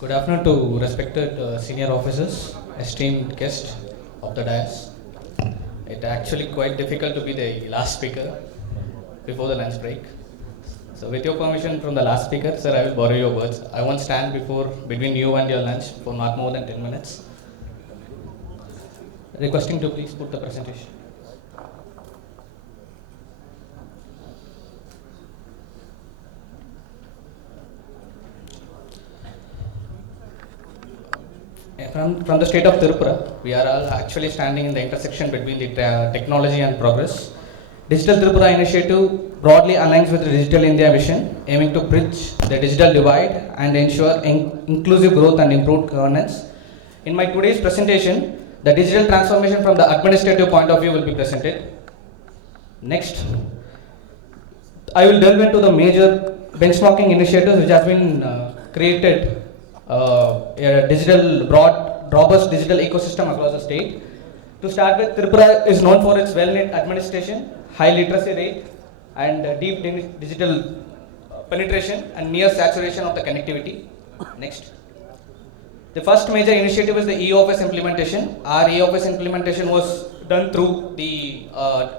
Good afternoon to respected senior officers, esteemed guests of the dais. It's actually quite difficult to be the last speaker before the lunch break. So with your permission from the last speaker, sir, I will borrow your words. I won't stand between you and your lunch for not more than 10 minutes. Requesting to please put the presentation. From the state of Tripura, we are all actually standing in the intersection between the technology and progress. Digital Tripura initiative broadly aligns with the Digital India vision, aiming to bridge the digital divide and ensure inclusive growth and improved governance. In my today's presentation, the digital transformation from the administrative point of view will be presented. Next, I will delve into the major benchmarking initiatives which has been created a robust digital ecosystem across the state. To start with, Tripura is known for its well-knit administration, high literacy rate, and deep digital penetration and near saturation of the connectivity. Next. The first major initiative is the eOffice implementation. Our eOffice implementation was done through the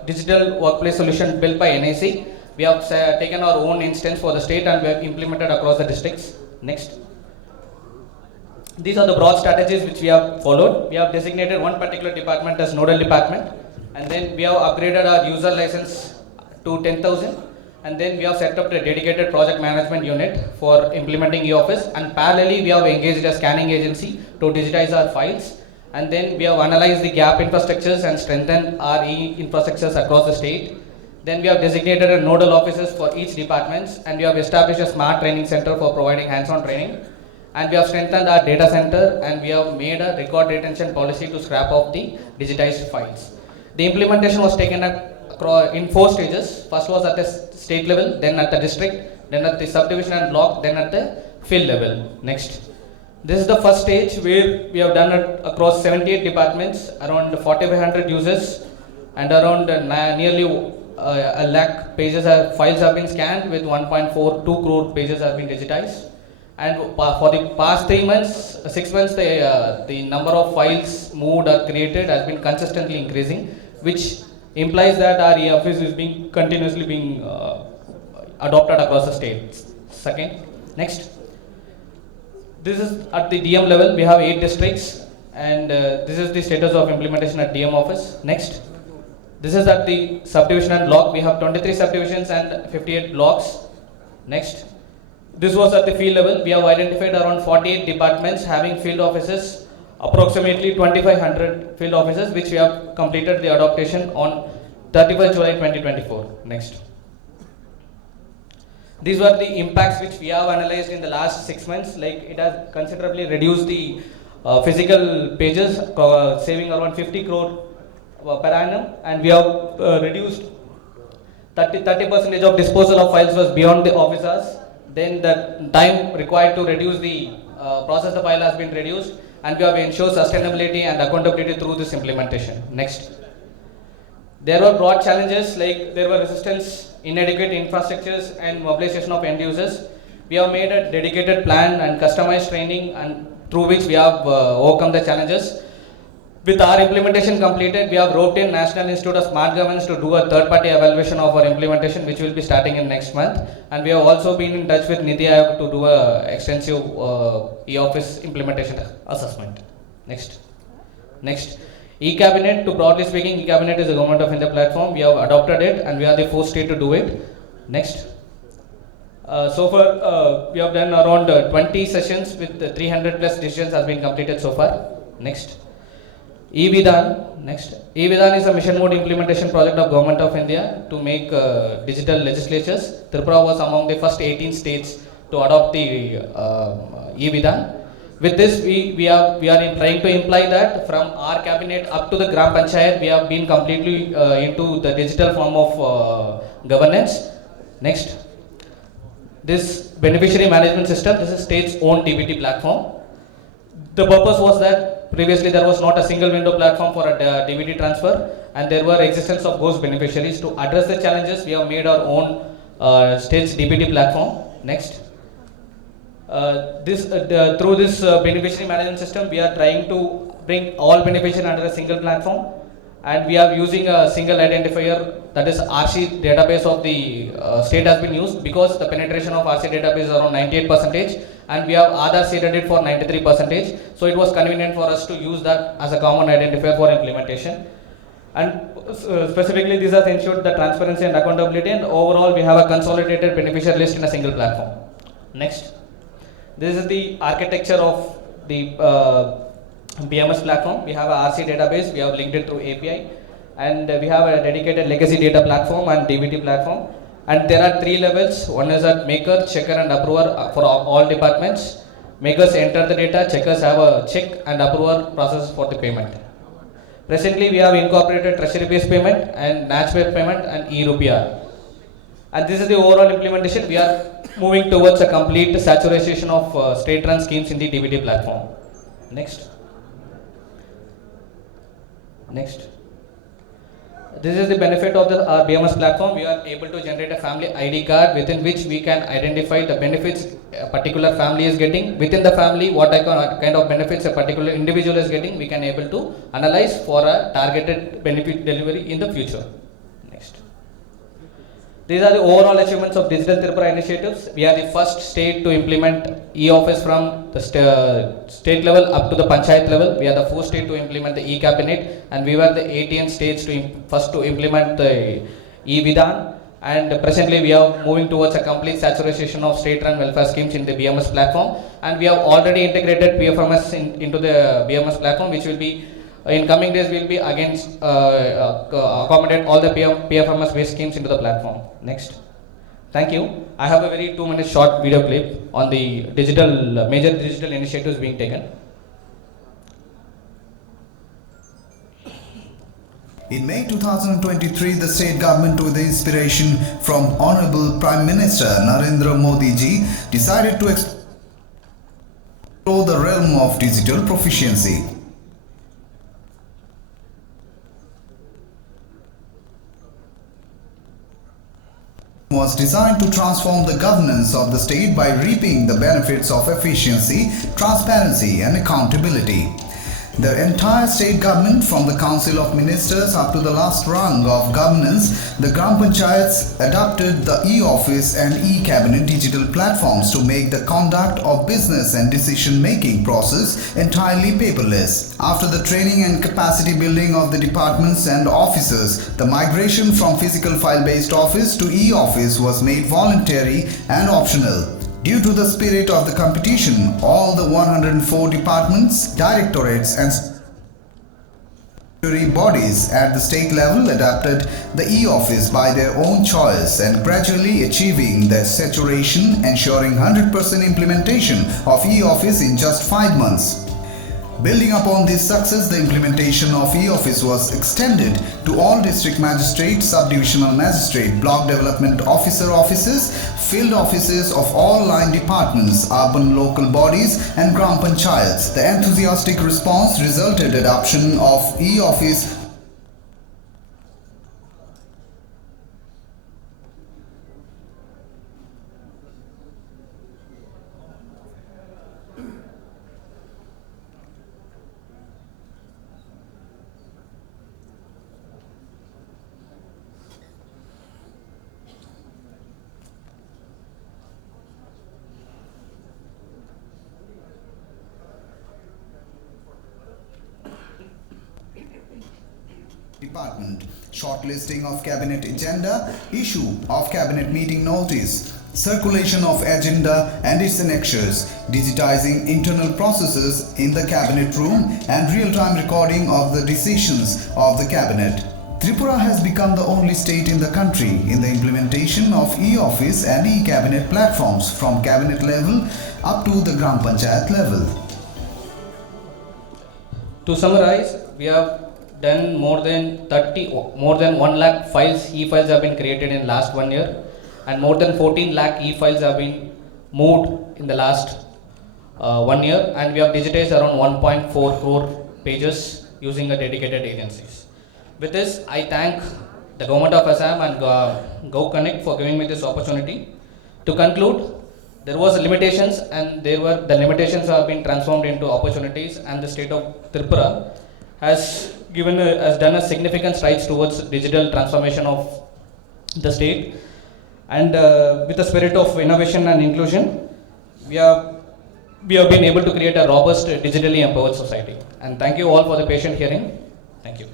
digital workplace solution built by NIC. We have taken our own instance for the state and we have implemented across the districts. Next. These are the broad strategies which we have followed. We have designated one particular department as nodal department, and then we have upgraded our user license to 10,000, and then we have set up a dedicated project management unit for implementing eOffice, and parallelly we have engaged a scanning agency to digitize our files, and then we have analyzed the gap infrastructures and strengthened our infrastructures across the state. Then we have designated a nodal officers for each department, and we have established a smart training center for providing hands-on training. And we have strengthened our data center, and we have made a record retention policy to scrap off the digitized files. The implementation was taken in 4 stages. First was at the state level, then at the district, then at the subdivision and block, then at the field level. Next. This is the first stage where we have done it across 78 departments, around 4,500 users, and around nearly a lakh files have been scanned, with 1.42 crore pages have been digitized. And for the past 6 months, the number of files moved or created has been consistently increasing, which implies that our office is continuously being adopted across the state. Second, next. This is at the DM level. We have 8 districts, and this is the status of implementation at DM office. Next. This is at the subdivision and block. We have 23 subdivisions and 58 blocks. Next. This was at the field level. We have identified around 48 departments having field offices, approximately 2,500 field offices, which we have completed the adaptation on 31st July 2024. Next. These were the impacts which we have analyzed in the last 6 months. Like, it has considerably reduced the physical pages, saving around 50 crore per annum, and we have reduced 30% of disposal of files was beyond the office hours. Then the time required to reduce the process the file has been reduced, and we have ensured sustainability and accountability through this implementation. Next. There were broad challenges, like there were resistance, inadequate infrastructures, and mobilization of end users. We have made a dedicated plan and customized training, and through which we have overcome the challenges. With our implementation completed, we have roped in National Institute of Smart Governance to do a third-party evaluation of our implementation, which will be starting in next month. And we have also been in touch with NITI Aayog to do a extensive e-office implementation assessment. Next. E-Cabinet, to broadly speaking, E-Cabinet is a Government of India platform. We have adopted it, and we are the first state to do it. Next. So far, we have done around 20 sessions with 300 plus decisions has been completed so far. Next. 𝐂𝐫𝐵𝐷𝐴N. Next. 𝐂𝐵𝐵𝐷𝐴N is a mission mode implementation project of Government of India to make digital legislatures. Tripura was among the first 18 states to adopt the 𝐂𝐵𝐵𝐷𝐴N. With this, we are trying to imply that from our cabinet up to the Gram Panchayat, we have been completely into the digital form of governance. Next. This beneficiary management system, this is state's own DBT platform. The purpose was that previously there was not a single window platform for a DBT transfer, and there were existence of ghost beneficiaries. To address the challenges, we have made our own state's DBT platform. Next. Through this beneficiary management system, we are trying to bring all beneficiaries under a single platform, and we are using a single identifier, that is RC database of the state has been used, because the penetration of RC database is around 98%, and we have Aadhaar seeded for 93%. So it was convenient for us to use that as a common identifier for implementation. And specifically, this has ensured the transparency and accountability, and overall we have a consolidated beneficiary list in a single platform. Next. This is the architecture of the BMS platform. We have a RC database, we have linked it through API, and we have a dedicated legacy data platform and DBT platform. And there are 3 levels. One is that maker, checker and approver for all departments. Makers enter the data, checkers have a check, and approver process for the payment. Presently, we have incorporated treasury-based payment and NACH-based payment and e-rupiah. And this is the overall implementation. We are moving towards a complete saturation of state-run schemes in the DBT platform. Next. Next. This is the benefit of the BMS platform. We are able to generate a family ID card within which we can identify the benefits a particular family is getting. Within the family, what kind of benefits a particular individual is getting, we can able to analyze for a targeted benefit delivery in the future. Next. These are the overall achievements of Digital Tripura initiatives. We are the first state to implement e-office from the state level up to the panchayat level. We are the first state to implement the e-cabinet, and we were the 18th states first to implement the e-vidhan. And presently we are moving towards a complete saturation of state-run welfare schemes in the BMS platform. And we have already integrated PFMS into the BMS platform, which will be in coming days will be against accommodate all the PFMS based schemes into the platform. Next. Thank you. I have a very 2-minute short video clip on the major digital initiatives being taken. In May 2023, the state government, with inspiration from Honorable Prime Minister Narendra Modi ji, decided to explore the realm of digital proficiency. Was designed to transform the governance of the state by reaping the benefits of efficiency, transparency and accountability. The entire state government, from the Council of Ministers up to the last rung of governance, the Gram Panchayats adopted the e-office and e-cabinet digital platforms to make the conduct of business and decision-making process entirely paperless. After the training and capacity building of the departments and officers, the migration from physical file-based office to e-office was made voluntary and optional. Due to the spirit of the competition, all the 104 departments, directorates and statutory bodies at the state level adopted the e-office by their own choice and gradually achieving the saturation, ensuring 100% implementation of e-office in just 5 months. Building upon this success, the implementation of e-office was extended to all district magistrate, subdivisional magistrate, block development officer offices, field offices of all line departments, urban local bodies and Gram Panchayats. The enthusiastic response resulted in adoption of e-office department, shortlisting of cabinet agenda, issue of cabinet meeting notice, circulation of agenda and its annexures, digitizing internal processes in the cabinet room and real-time recording of the decisions of the cabinet. Tripura has become the only state in the country in the implementation of e-office and e-cabinet platforms from cabinet level up to the Gram Panchayat level. To summarize, we have done more than 1 lakh files, e-files have been created in last 1 year, and more than 14 lakh e-files have been moved in the last 1 year, and we have digitized around 1.4 crore pages using a dedicated agencies. With this, I thank the government of Assam and 𝐃𝐢𝐠𝐢𝐭𝐚𝐥 for giving me this opportunity. To conclude, there was limitations, and the limitations have been transformed into opportunities, and the state of Tripura has done a significant strides towards digital transformation of the state, and with a spirit of innovation and inclusion, we have been able to create a robust, digitally empowered society. And thank you all for the patient hearing. Thank you.